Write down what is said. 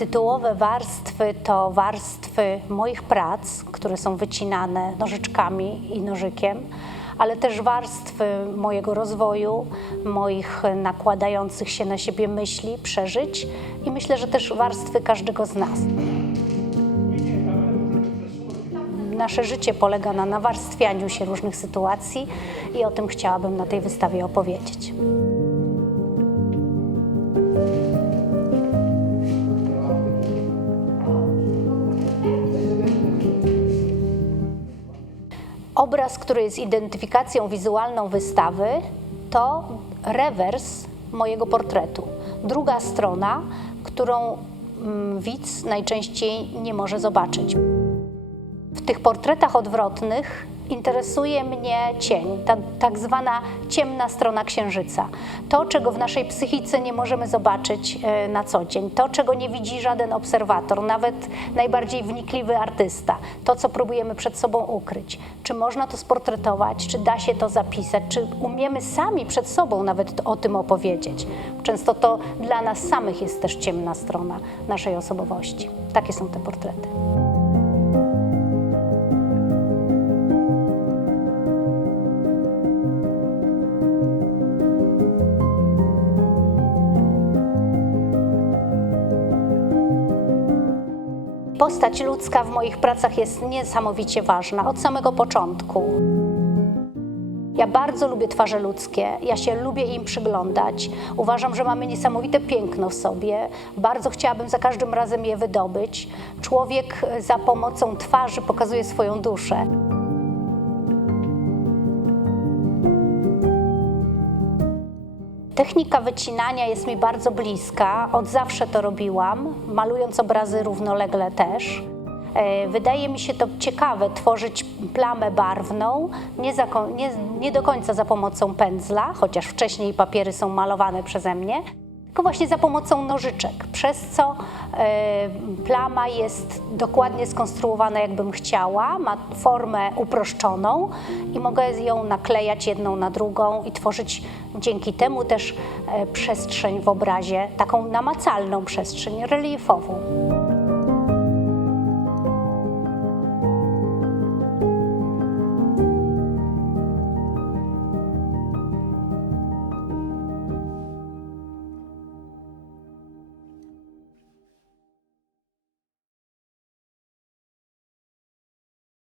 Tytułowe warstwy to warstwy moich prac, które są wycinane nożyczkami i nożykiem, ale też warstwy mojego rozwoju, moich nakładających się na siebie myśli, przeżyć i myślę, że też warstwy każdego z nas. Nasze życie polega na nawarstwianiu się różnych sytuacji i o tym chciałabym na tej wystawie opowiedzieć. Obraz, który jest identyfikacją wizualną wystawy, to rewers mojego portretu. Druga strona, którą mm, widz najczęściej nie może zobaczyć. W tych portretach odwrotnych interesuje mnie cień, ta tak zwana ciemna strona księżyca. To, czego w naszej psychice nie możemy zobaczyć e, na co dzień, to, czego nie widzi żaden obserwator, nawet najbardziej wnikliwy artysta, to, co próbujemy przed sobą ukryć. Czy można to sportretować, czy da się to zapisać, czy umiemy sami przed sobą nawet o tym opowiedzieć. Często to dla nas samych jest też ciemna strona naszej osobowości. Takie są te portrety. Postać ludzka w moich pracach jest niesamowicie ważna od samego początku. Ja bardzo lubię twarze ludzkie, ja się lubię im przyglądać. Uważam, że mamy niesamowite piękno w sobie. Bardzo chciałabym za każdym razem je wydobyć. Człowiek za pomocą twarzy pokazuje swoją duszę. Technika wycinania jest mi bardzo bliska, od zawsze to robiłam, malując obrazy równolegle też. E, Wydaje mi się to ciekawe, tworzyć plamę barwną, nie, za, nie, nie do końca za pomocą pędzla, chociaż wcześniej papiery są malowane przeze mnie, tylko właśnie za pomocą nożyczek, przez co e, plama jest dokładnie skonstruowana, jakbym chciała, ma formę uproszczoną i mogę ją naklejać jedną na drugą i tworzyć dzięki temu też e, przestrzeń w obrazie, taką namacalną przestrzeń reliefową.